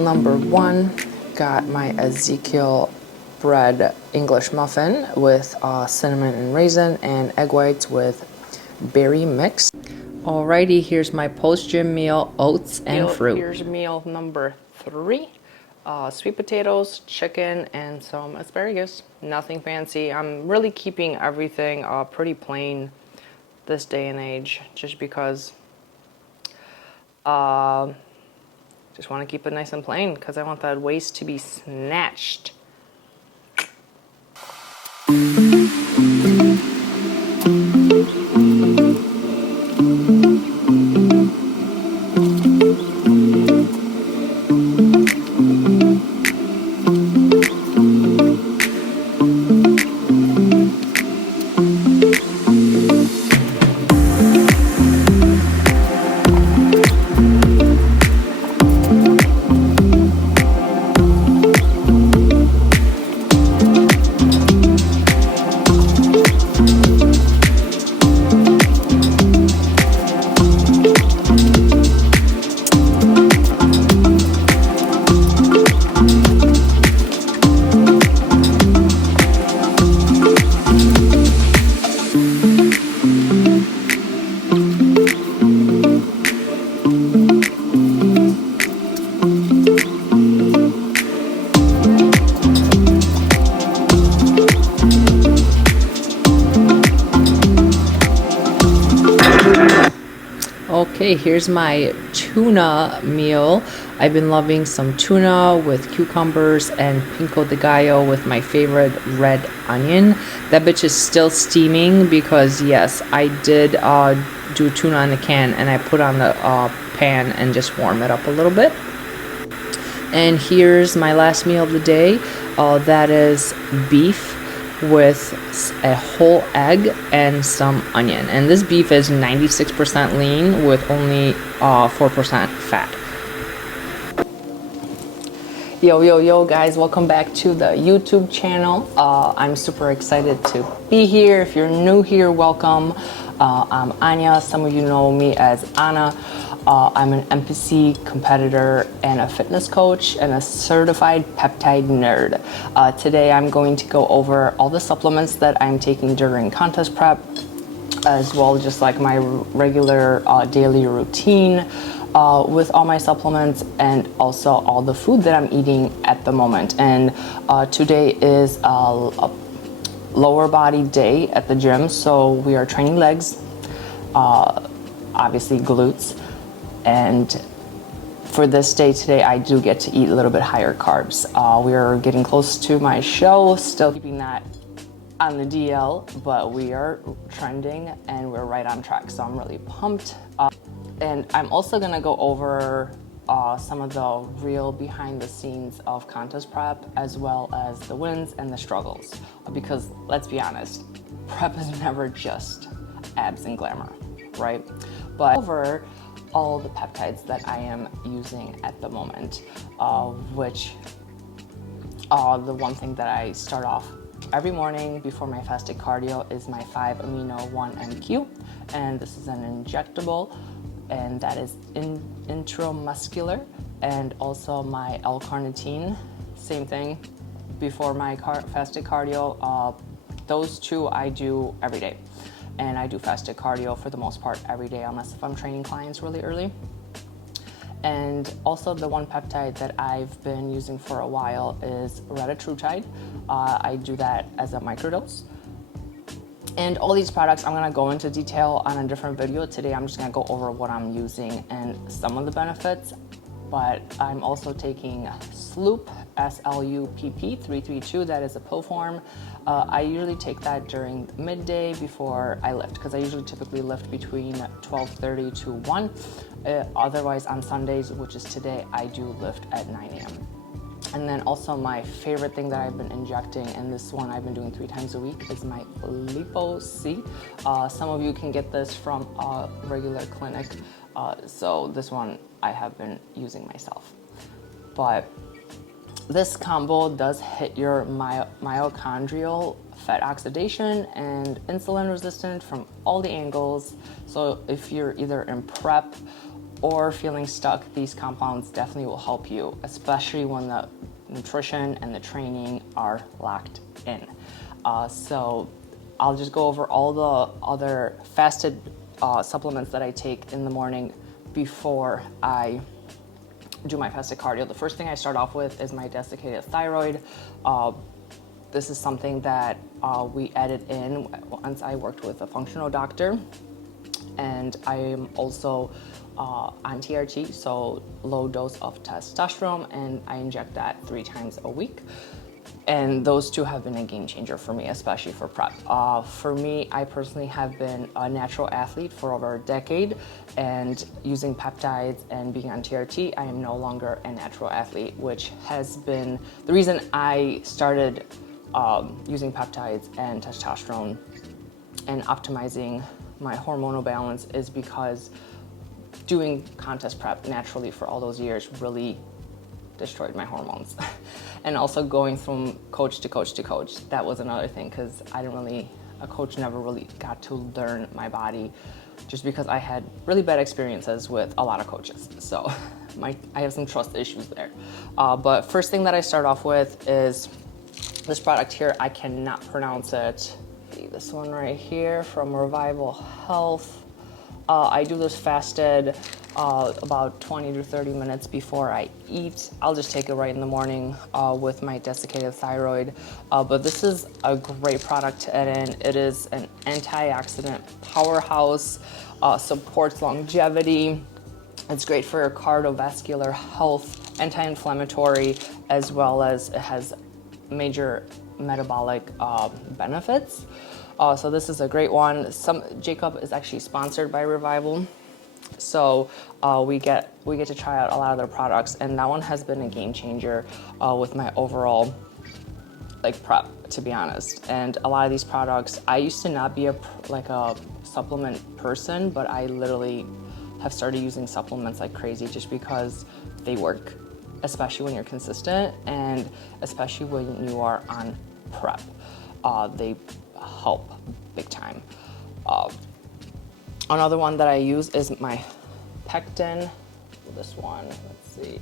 Number one, got my Ezekiel bread English muffin with cinnamon and raisin and egg whites with berry mix. Alrighty, here's my post-gym meal, oats and fruit. Here's meal number three, sweet potatoes, chicken, and some asparagus. Nothing fancy. I'm really keeping everything pretty plain this day and age, just because just want to keep it nice and plain because I want that waist to be snatched. Okay, here's my tuna meal. I've been loving some tuna with cucumbers and pico de gallo with my favorite red onion. That bitch is still steaming because, yes, I did do tuna in a can and I put on the pan and just warm it up a little bit. And here's my last meal of the day. That is beef with a whole egg and some onion. And this beef is 96% lean with only 4% fat. Yo guys, welcome back to the YouTube channel. I'm super excited to be here. If you're new here, welcome. I'm Anya. Some of you know me as Anna. I'm an NPC competitor and a fitness coach and a certified peptide nerd. Today I'm going to go over all the supplements that I'm taking during contest prep, as well as just like my regular daily routine with all my supplements, and also all the food that I'm eating at the moment. And today is a lower body day at the gym, so we are training legs, obviously glutes. And for this day today, I do get to eat a little bit higher carbs. We are getting close to my show, still keeping that on the DL, but we are trending and we're right on track. So I'm really pumped. And I'm also gonna go over some of the real behind the scenes of contest prep, as well as the wins and the struggles. Because let's be honest, prep is never just abs and glamour, right? But over all the peptides that I am using at the moment, which the one thing that I start off every morning before my fasted cardio is my 5-amino 1-MQ, and this is an injectable, and that is intramuscular, and also my L-Carnitine, same thing, before my fasted cardio. Those two I do every day. And I do fasted cardio for the most part every day, unless if I'm training clients really early. And also the one peptide that I've been using for a while is Retatrutide. I do that as a microdose. And all these products I'm gonna go into detail on a different video. Today I'm just gonna go over what I'm using and some of the benefits. But I'm also taking Sloop, S-L-U-P-P 332, that is a pill form. I usually take that during midday before I lift, because I usually typically lift between 12:30 to 1. Otherwise on Sundays, which is today, I do lift at 9 a.m. And then also my favorite thing that I've been injecting, and this one I've been doing 3 times a week, is my Lipo C. Some of you can get this from a regular clinic. So this one I have been using myself. But this combo does hit your mitochondrial fat oxidation and insulin resistance from all the angles. So if you're either in prep or feeling stuck, these compounds definitely will help you, especially when the nutrition and the training are locked in. So I'll just go over all the other fasted supplements that I take in the morning before I do my fasted cardio. The first thing I start off with is my desiccated thyroid. This is something that we added in once I worked with a functional doctor. And I am also on TRT, so low dose of testosterone, and I inject that 3 times a week. And those two have been a game changer for me, especially for prep. For me, I personally have been a natural athlete for over a decade, and using peptides and being on TRT, I am no longer a natural athlete, which has been the reason I started using peptides and testosterone and optimizing my hormonal balance, is because doing contest prep naturally for all those years really destroyed my hormones. And also going from coach to coach to coach, that was another thing, because a coach never really got to learn my body, just because I had really bad experiences with a lot of coaches. So I have some trust issues there. But first thing that I start off with is this product here. I cannot pronounce it. This one right here from Revival Health. I do this fasted about 20 to 30 minutes before I eat. I'll just take it right in the morning with my desiccated thyroid. But this is a great product to add in. It is an antioxidant powerhouse, supports longevity. It's great for your cardiovascular health, anti-inflammatory, as well as it has major metabolic benefits. So this is a great one. Jacob is actually sponsored by Revival, so we get to try out a lot of their products, and that one has been a game changer with my overall prep, to be honest. And a lot of these products, I used to not be a supplement person, but I literally have started using supplements like crazy just because they work, especially when you're consistent and especially when you are on prep. They help big time. Another one that I use is my pectin. This one, let's see.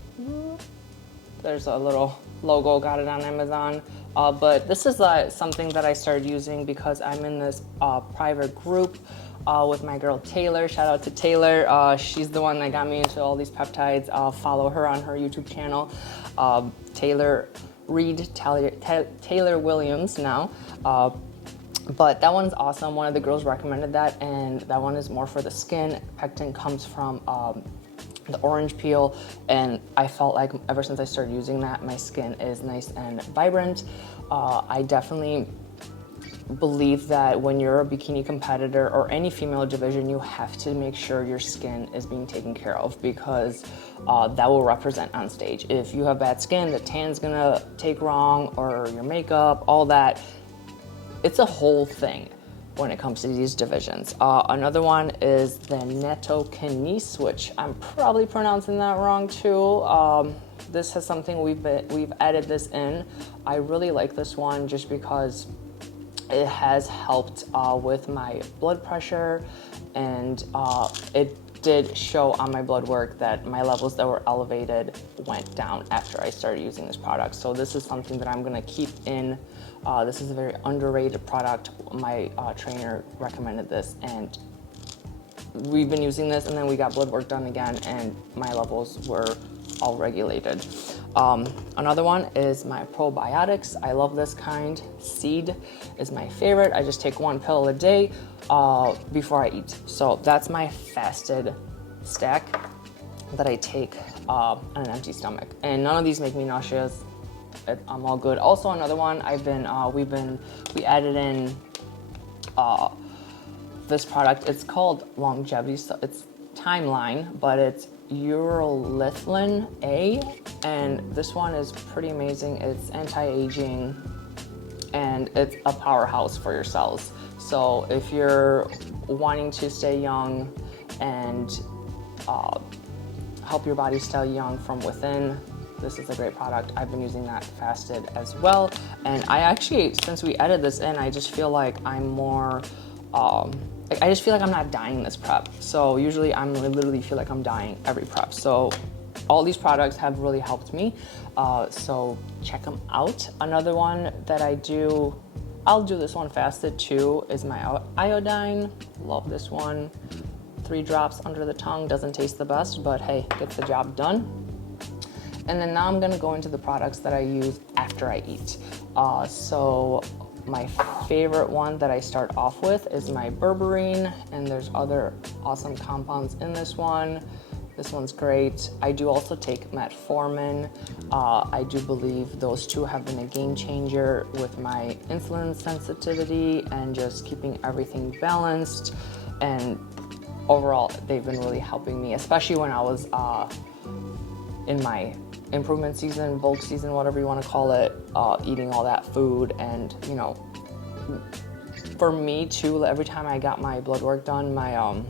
There's a little logo, got it on Amazon. But this is something that I started using because I'm in this private group with my girl Taylor. Shout out to Taylor. She's the one that got me into all these peptides. Follow her on her YouTube channel. Taylor Williams now. But that one's awesome. One of the girls recommended that, and that one is more for the skin. Pectin comes from the orange peel, and I felt like ever since I started using that, my skin is nice and vibrant. I definitely believe that when you're a bikini competitor or any female division, you have to make sure your skin is being taken care of, because that will represent on stage. If you have bad skin, the tan's gonna take wrong, or your makeup, all that. It's a whole thing when it comes to these divisions. Another one is the Netokinese, which I'm probably pronouncing that wrong too. This is something we've added this in. I really like this one just because it has helped with my blood pressure, and it did show on my blood work that my levels that were elevated went down after I started using this product. So this is something that I'm gonna keep in. This is a very underrated product. My trainer recommended this, and we've been using this, and then we got blood work done again, and my levels were all regulated. Another one is my probiotics. I love this kind. Seed is my favorite. I just take 1 pill a day before I eat. So that's my fasted stack that I take on an empty stomach. And none of these make me nauseous. I'm all good. Also, another one we added in this product. It's called Longevity. So it's Timeline, but it's urolithin A, and this one is pretty amazing. It's anti-aging, and it's a powerhouse for your cells. So if you're wanting to stay young and help your body stay young from within, this is a great product. I've been using that fasted as well. And I actually, since we added this in, I just feel like I'm more, I just feel like I'm not dying this prep. So usually I literally feel like I'm dying every prep. So all these products have really helped me. So check them out. Another one that I'll do this one fasted too, is my iodine. Love this one. 3 drops under the tongue. Doesn't taste the best, but hey, gets the job done. And then now I'm gonna go into the products that I use after I eat. So my favorite one that I start off with is my berberine, and there's other awesome compounds in this one. This one's great. I do also take metformin. I do believe those two have been a game changer with my insulin sensitivity and just keeping everything balanced. And overall, they've been really helping me, especially when I was in my improvement season, bulk season, whatever you want to call it, eating all that food. And you know, for me too, every time I got my blood work done, my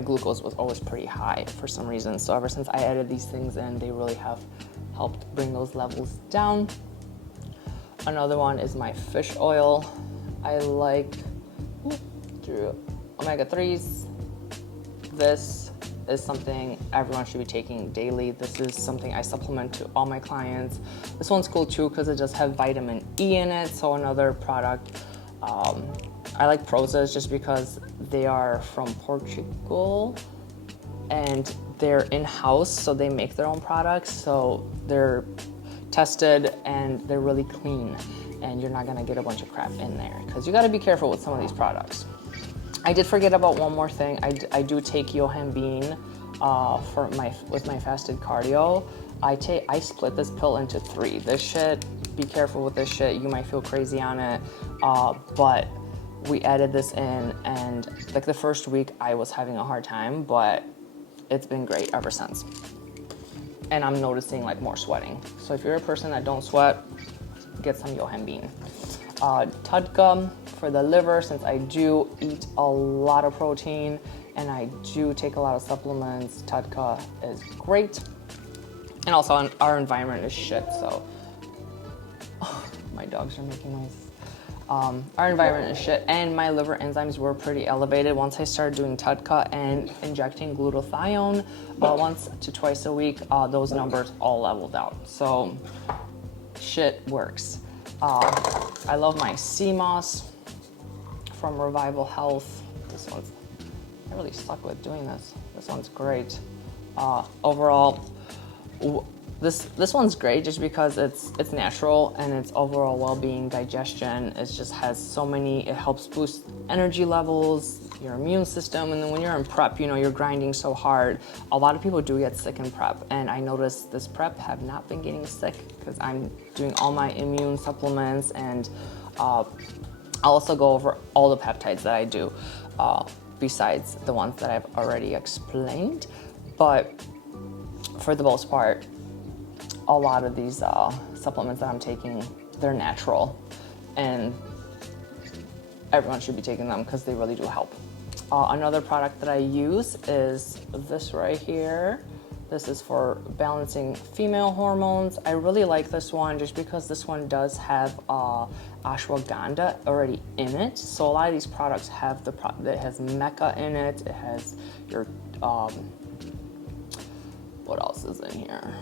glucose was always pretty high for some reason. So ever since I added these things in, they really have helped bring those levels down. Another one is my fish oil. I like omega-3s. This is something everyone should be taking daily. This is something I supplement to all my clients. This one's cool too because it does have vitamin E in it. So another product. I like Prozas just because they are from Portugal and they're in-house, so they make their own products. So they're tested and they're really clean, and you're not gonna get a bunch of crap in there because you gotta be careful with some of these products. I did forget about one more thing. I do take yohimbine with my fasted cardio. I split this pill into 3. This shit, be careful with this shit. You might feel crazy on it, but we added this in, and like the first week I was having a hard time, but it's been great ever since. And I'm noticing like more sweating. So if you're a person that don't sweat, get some yohimbine. Tudka for the liver, since I do eat a lot of protein and I do take a lot of supplements, Tudka is great. And also our environment is shit, so my dogs are making noise. Our environment is shit, and my liver enzymes were pretty elevated once I started doing Tudka and injecting glutathione once to twice a week. Those numbers all leveled out, so shit works. I love my sea moss from Revival Health. I really suck with doing this. This one's great. Overall, this one's great just because it's natural and it's overall well-being, digestion. It just has so many, it helps boost energy levels, your immune system, and then when you're in prep, you know, you're grinding so hard. A lot of people do get sick in prep, and I noticed this prep have not been getting sick because I'm doing all my immune supplements, and I'll also go over all the peptides that I do, besides the ones that I've already explained. But for the most part, a lot of these supplements that I'm taking, they're natural, and everyone should be taking them because they really do help. Another product that I use is this right here. This is for balancing female hormones. I really like this one just because this one does have ashwagandha already in it. So a lot of these products have it has mecha in it. It has your, what else is in here?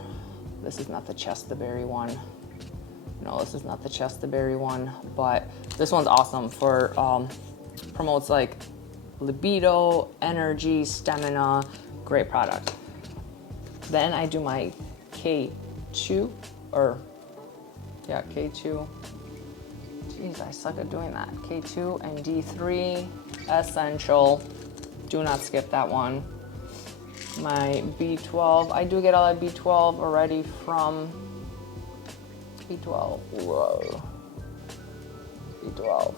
This is not the Chesterberry one. No, this is not the Chesterberry one, but this one's awesome for, promotes like libido, energy, stamina, great product. Then I do my K2, or yeah, K2. Jeez, I suck at doing that. K2 and D3, essential. Do not skip that one. My B12, I do get all that B12 already from B12. Whoa. B12.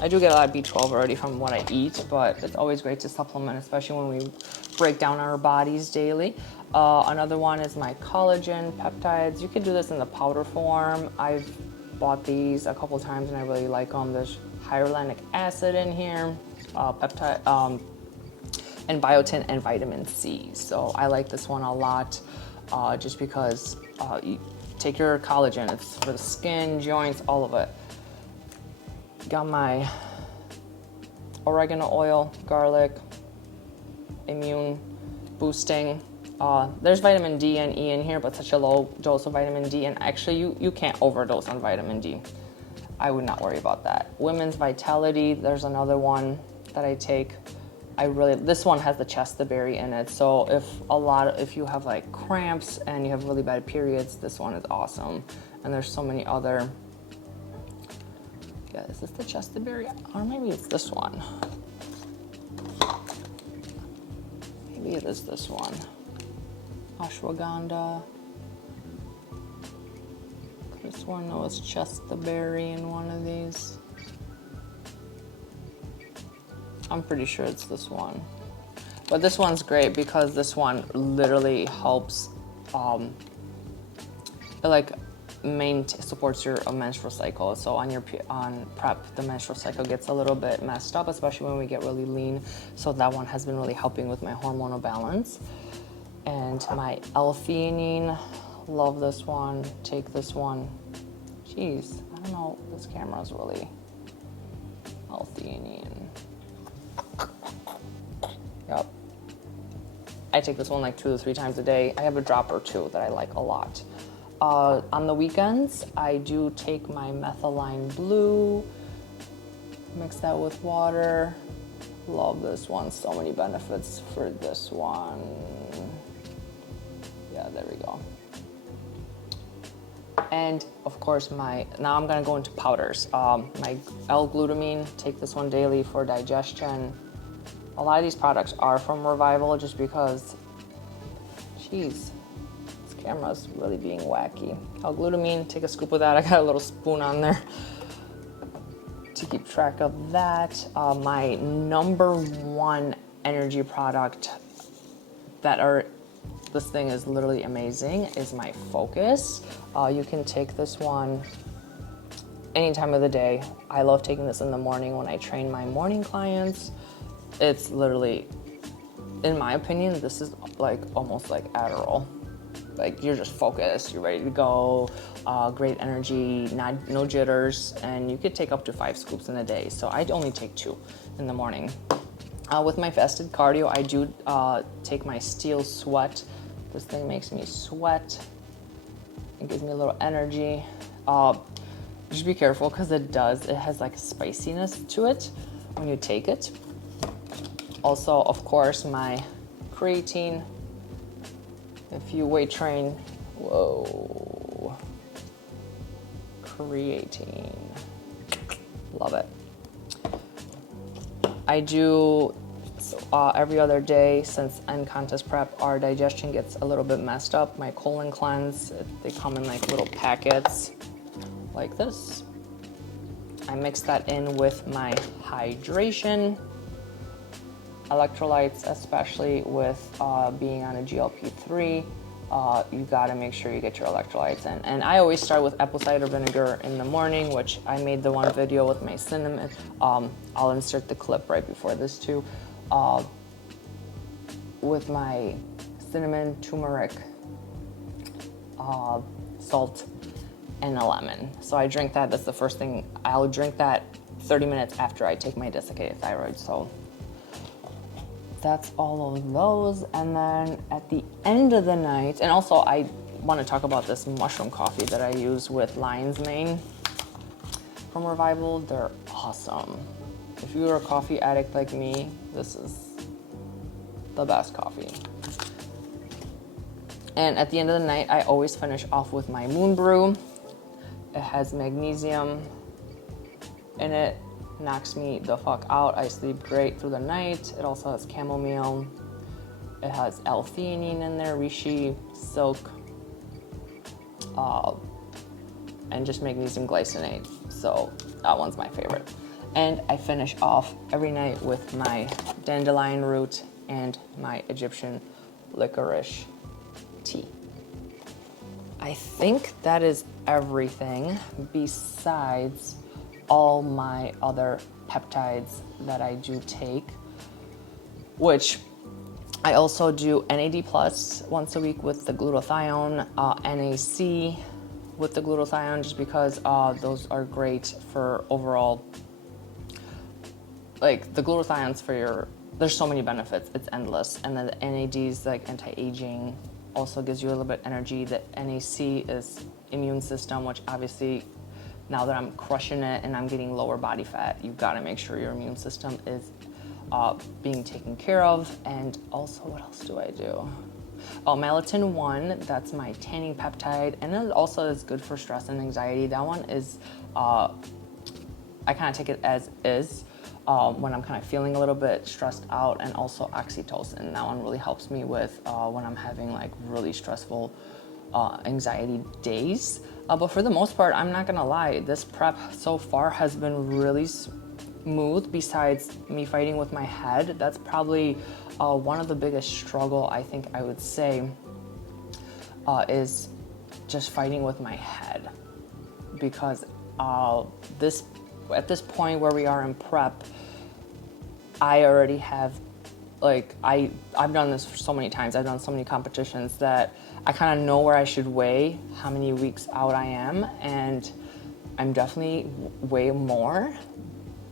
I do get a lot of B12 already from what I eat, but it's always great to supplement, especially when we break down our bodies daily. Another one is my collagen peptides. You can do this in the powder form. I've bought these a couple times and I really like them. There's hyaluronic acid in here, peptide, and biotin and vitamin C. So I like this one a lot, just because you take your collagen. It's for the skin, joints, all of it. Got my oregano oil, garlic, immune boosting. There's vitamin D and E in here, but such a low dose of vitamin D, and actually you can't overdose on vitamin D. I would not worry about that. Women's Vitality, there's another one that I take. This one has the chasteberry in it, so if you have like cramps and you have really bad periods, this one is awesome. And there's so many other. Yeah, is this the chasteberry? Or maybe it's this one. Maybe it is this one. Ashwagandha. This one knows chasteberry in one of these. I'm pretty sure it's this one. But this one's great because this one literally helps, supports your menstrual cycle. So on prep, the menstrual cycle gets a little bit messed up, especially when we get really lean. So that one has been really helping with my hormonal balance. And my L-Theanine, love this one, take this one. Jeez, I don't know, this camera's really L-Theanine. Yep. I take this one like 2 to 3 times a day. I have a drop or 2 that I like a lot. On the weekends, I do take my methylene blue, mix that with water. Love this one, so many benefits for this one. Yeah, there we go. And of course now I'm gonna go into powders. My L-glutamine, take this one daily for digestion. A lot of these products are from Revival just because, geez, this camera's really being wacky. L-glutamine, take a scoop of that. I got a little spoon on there to keep track of that. My number one energy product this thing is literally amazing, is my Focus. You can take this one any time of the day. I love taking this in the morning when I train my morning clients. It's literally, in my opinion, this is like almost like Adderall. Like you're just focused, you're ready to go, great energy, no jitters, and you could take up to 5 scoops in a day. So I only take 2 in the morning. With my fasted cardio, I do take my Steel Sweat. This thing makes me sweat. It gives me a little energy. Just be careful because it has like spiciness to it when you take it. Also, of course, my creatine. If you weight train, whoa, creatine, love it. I do every other day since end contest prep, our digestion gets a little bit messed up. My colon cleanse, they come in like little packets like this. I mix that in with my hydration. Electrolytes, especially with being on a GLP-3, you gotta make sure you get your electrolytes in. And I always start with apple cider vinegar in the morning, which I made the one video with my cinnamon. I'll insert the clip right before this too. With my cinnamon, turmeric, salt, and a lemon. So I drink that, that's the first thing. I'll drink that 30 minutes after I take my desiccated thyroid. So that's all of those. And then at the end of the night, and also I want to talk about this mushroom coffee that I use with lion's mane from Revival. They're awesome. If you're a coffee addict like me, this is the best coffee. And at the end of the night, I always finish off with my moon brew. It has magnesium in it, knocks me the fuck out. I sleep great through the night. It also has chamomile. It has L-theanine in there, reishi, silk, and just magnesium glycinate. So that one's my favorite. And I finish off every night with my dandelion root and my Egyptian licorice tea. I think that is everything besides all my other peptides that I do take, which I also do NAD plus once a week with the glutathione, NAC with the glutathione, just because those are great for overall, like the glutathione's for your, there's so many benefits, it's endless. And then the NAD's like anti-aging, also gives you a little bit of energy. The NAC is immune system, which obviously now that I'm crushing it and I'm getting lower body fat, you've got to make sure your immune system is being taken care of. And also, what else do I do? Oh, melatonin 1, that's my tanning peptide, and it also is good for stress and anxiety. That one is, I kind of take it as is when I'm kind of feeling a little bit stressed out, and also oxytocin. That one really helps me with when I'm having like really stressful anxiety days. But for the most part, I'm not gonna lie, this prep so far has been really smooth. Besides me fighting with my head, that's probably one of the biggest struggle I think I would say is just fighting with my head, because at this point where we are in prep, I already have, like, I've done this for so many times. I've done so many competitions that I kind of know where I should weigh, how many weeks out I am, and I'm definitely way more.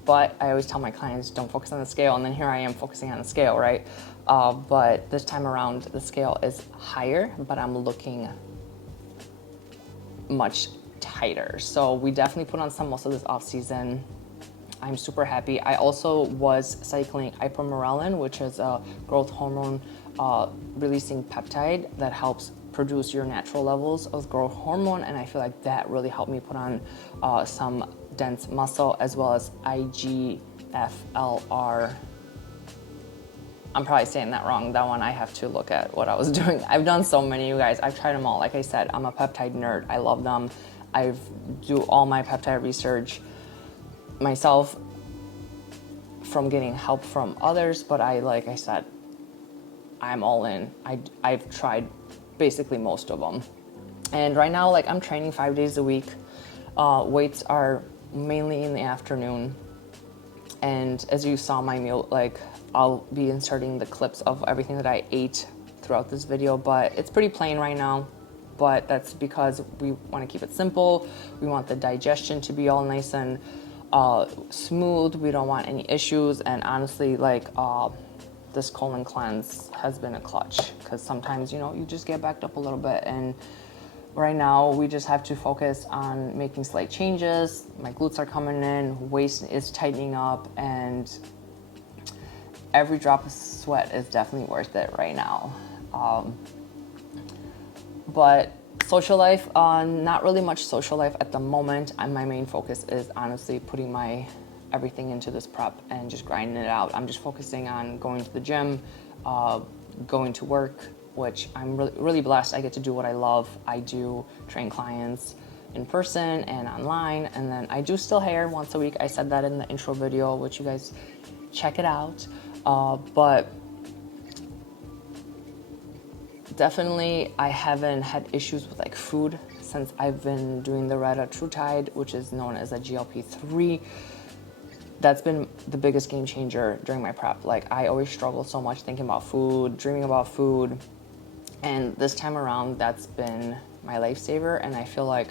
But I always tell my clients, don't focus on the scale, and then here I am focusing on the scale, right? But this time around, the scale is higher, but I'm looking much tighter. So we definitely put on some muscle this off season. I'm super happy. I also was cycling ipamorelin, which is a growth hormone releasing peptide that helps produce your natural levels of growth hormone, and I feel like that really helped me put on some dense muscle, as well as IGFLR. I'm probably saying that wrong. That one I have to look at what I was doing. I've done so many, you guys. I've tried them all. Like I said, I'm a peptide nerd. I love them. I do all my peptide research myself from getting help from others, but like I said, I'm all in. I've tried basically most of them. And right now, like, I'm training 5 days a week. Weights are mainly in the afternoon. And as you saw my meal, like, I'll be inserting the clips of everything that I ate throughout this video, but it's pretty plain right now. But that's because we want to keep it simple. We want the digestion to be all nice and smooth. We don't want any issues. And honestly, like, this colon cleanse has been a clutch, because sometimes, you know, you just get backed up a little bit, and right now we just have to focus on making slight changes. My glutes are coming in, waist is tightening up, and every drop of sweat is definitely worth it right now. But social life, not really much social life at the moment. My main focus is honestly putting my everything into this prep and just grinding it out. I'm just focusing on going to the gym, going to work, which I'm really blessed. I get to do what I love. I do train clients in person and online, and then I do still hair once a week. I said that in the intro video, which you guys check it out. But definitely I haven't had issues with like food since I've been doing the Retatrutide, which is known as a GLP-3. That's been the biggest game changer during my prep. Like, I always struggle so much thinking about food, dreaming about food. And this time around, that's been my lifesaver. And I feel like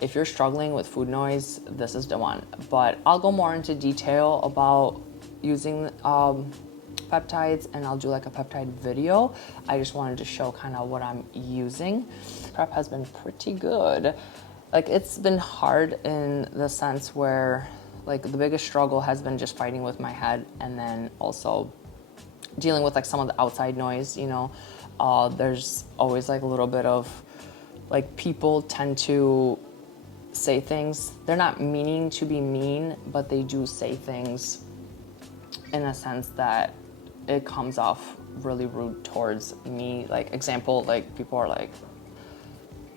if you're struggling with food noise, this is the one. But I'll go more into detail about using peptides, and I'll do like a peptide video. I just wanted to show kind of what I'm using. Prep has been pretty good. Like, it's been hard in the sense where, like, the biggest struggle has been just fighting with my head, and then also dealing with like some of the outside noise, you know, there's always like a little bit of like people tend to say things. They're not meaning to be mean, but they do say things in a sense that it comes off really rude towards me. Like example, like people are like,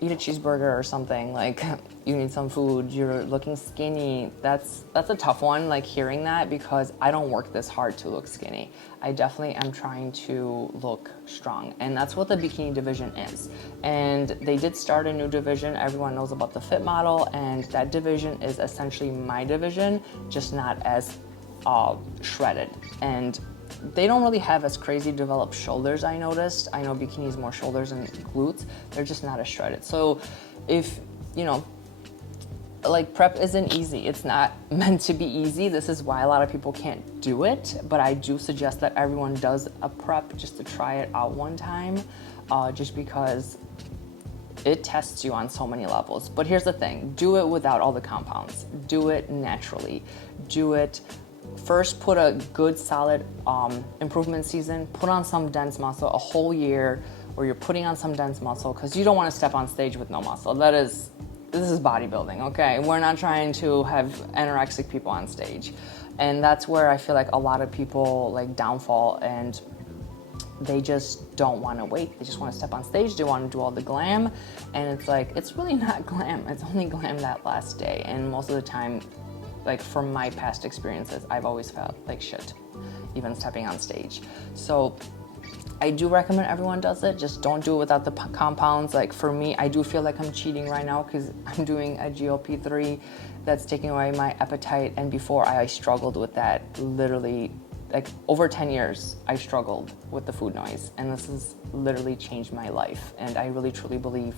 eat a cheeseburger or something, like you need some food, you're looking skinny. That's a tough one, like hearing that, because I don't work this hard to look skinny. I definitely am trying to look strong, and that's what the bikini division is. And they did start a new division. Everyone knows about the fit model, and that division is essentially my division, just not as shredded. And they don't really have as crazy developed shoulders, I noticed. I know bikini is more shoulders and glutes. They're just not as shredded. So if, you know, like prep isn't easy. It's not meant to be easy. This is why a lot of people can't do it. But I do suggest that everyone does a prep just to try it out one time, just because it tests you on so many levels. But here's the thing, do it without all the compounds. Do it naturally. Do it first, put a good solid improvement season, put on some dense muscle, a whole year where you're putting on some dense muscle, because you don't want to step on stage with no muscle. This is bodybuilding, okay? We're not trying to have anorexic people on stage. And that's where I feel like a lot of people like downfall, and they just don't want to wait. They just want to step on stage. They want to do all the glam. And it's like, it's really not glam. It's only glam that last day. And most of the time, like from my past experiences, I've always felt like shit, even stepping on stage. So I do recommend everyone does it. Just don't do it without the compounds. Like for me, I do feel like I'm cheating right now because I'm doing a GLP-3 that's taking away my appetite. And before I struggled with that, literally like over 10 years, I struggled with the food noise. And this has literally changed my life. And I really truly believe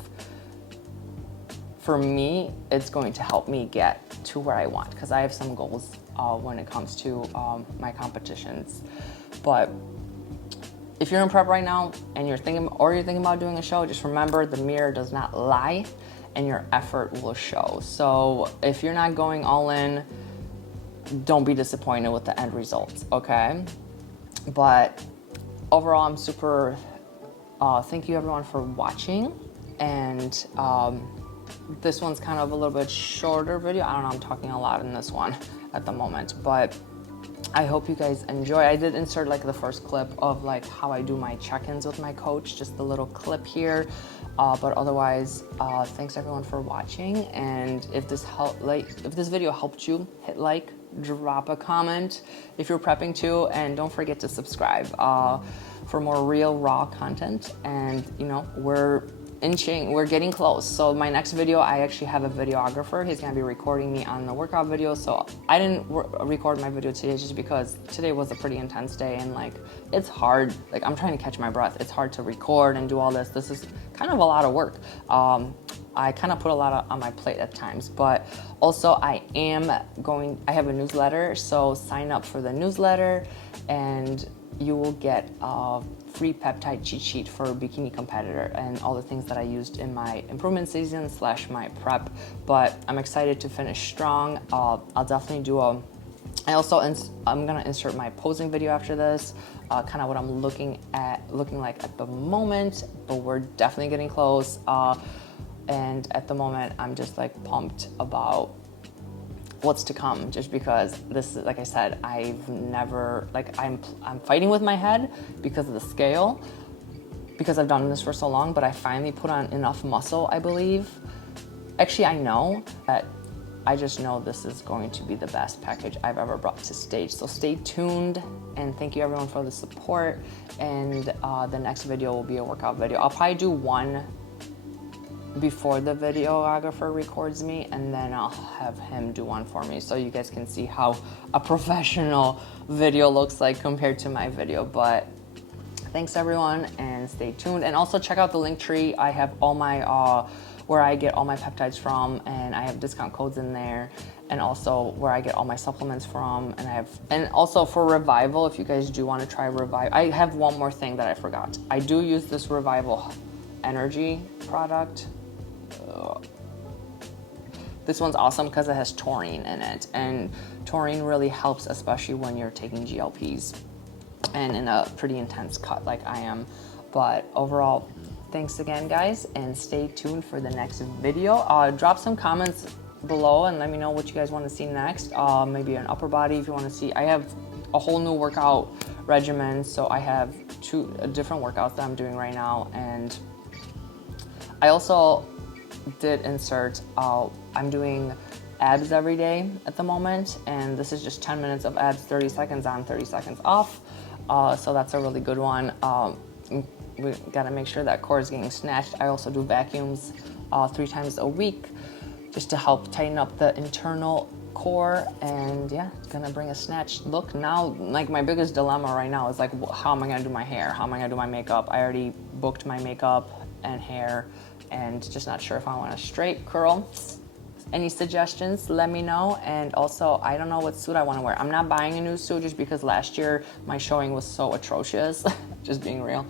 for me, it's going to help me get to where I want, because I have some goals when it comes to my competitions. But if you're in prep right now and you're thinking about doing a show, just remember the mirror does not lie and your effort will show. So if you're not going all in, don't be disappointed with the end results, okay? But overall, I'm super, thank you everyone for watching. And this one's kind of a little bit shorter video. I don't know, I'm talking a lot in this one at the moment, but I hope you guys enjoy. I did insert like the first clip of like how I do my check-ins with my coach, just a little clip here. But otherwise, thanks everyone for watching. And if this video helped you, hit like, drop a comment if you're prepping too, and don't forget to subscribe for more real raw content. And you know, we're getting close. So my next video, I actually have a videographer. He's gonna be recording me on the workout video. So I didn't record my video today just because today was a pretty intense day, and like it's hard. Like I'm trying to catch my breath. It's hard to record and do all this. This is kind of a lot of work. I kind of put a lot on my plate at times, but also I have a newsletter. So sign up for the newsletter and you will get a free peptide cheat sheet for bikini competitor and all the things that I used in my improvement season / my prep. But I'm excited to finish strong. I'll definitely do I'm gonna insert my posing video after this, kind of what I'm looking like at the moment, but we're definitely getting close. And at the moment, I'm just like pumped about what's to come, just because this, like I said, I've never, like I'm fighting with my head because of the scale, because I've done this for so long, but I finally put on enough muscle, I believe. Actually, I know that I just know this is going to be the best package I've ever brought to stage. So stay tuned, and thank you everyone for the support. And the next video will be a workout video. I'll probably do one before the videographer records me, and then I'll have him do one for me so you guys can see how a professional video looks like compared to my video. But thanks everyone, and stay tuned. And also check out the link tree. I have all my where I get all my peptides from, and I have discount codes in there, and also where I get all my supplements from. And also for Revival, if you guys do want to try Revival, I have one more thing that I forgot. I do use this Revival energy product. This one's awesome because it has taurine in it, and taurine really helps, especially when you're taking GLPs. and in a pretty intense cut like I am. But overall, thanks again, guys, and stay tuned for the next video. Drop some comments below and let me know what you guys want to see next. Maybe an upper body if you want to see. I have a whole new workout regimen, so I have two different workouts that I'm doing right now, and I also did insert, I'm doing abs every day at the moment, and this is just 10 minutes of abs, 30 seconds on, 30 seconds off. So that's a really good one. We gotta make sure that core is getting snatched. I also do vacuums 3 times a week just to help tighten up the internal core, and yeah, it's gonna bring a snatched look. Now, like my biggest dilemma right now is like, how am I gonna do my hair? How am I gonna do my makeup? I already booked my makeup and hair, and just not sure if I want a straight curl. Any suggestions, let me know. And also, I don't know what suit I want to wear. I'm not buying a new suit just because last year my showing was so atrocious, just being real,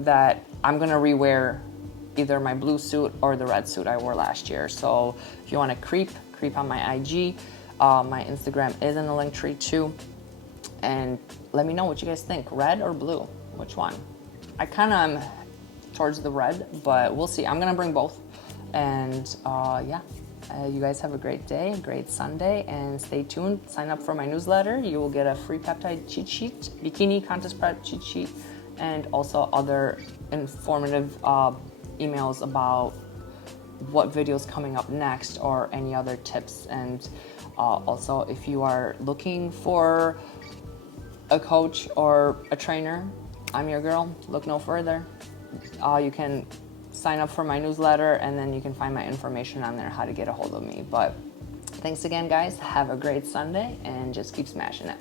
that I'm gonna rewear either my blue suit or the red suit I wore last year. So if you want to creep on my IG. My Instagram is in the link tree too. And let me know what you guys think, red or blue, which one? I kind of am towards the red, but we'll see. I'm gonna bring both. And yeah, you guys have a great day, a great Sunday, and stay tuned. Sign up for my newsletter. You will get a free peptide cheat sheet, bikini contest prep cheat sheet, and also other informative emails about what videos coming up next or any other tips. And also, if you are looking for a coach or a trainer, I'm your girl. Look no further. You can sign up for my newsletter, and then you can find my information on there, how to get a hold of me. But thanks again, guys. Have a great Sunday, and just keep smashing it.